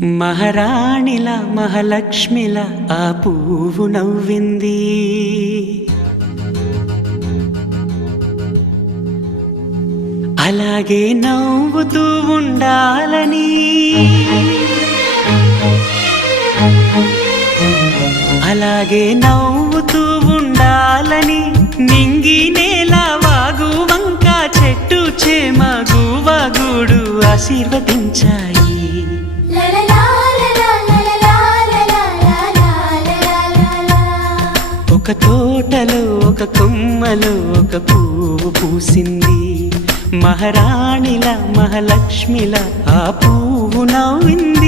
మహారాణిలా మహాలక్ష్మిలా ఆ పువ్వు నవ్వింది. అలాగే నవ్వుతూ ఉండాలని, అలాగే నవ్వుతూ ఉండాలని నింగి నేల వాగు వంక చెట్టు చేమ గువగూడు ఆశీర్వదించాయి. ఒక తోటలో ఒక కొమ్మలో ఒక పువ్వు పూసింది. మహారాణిలా మహాలక్ష్మిలా ఆ పువ్వు నవ్వింది.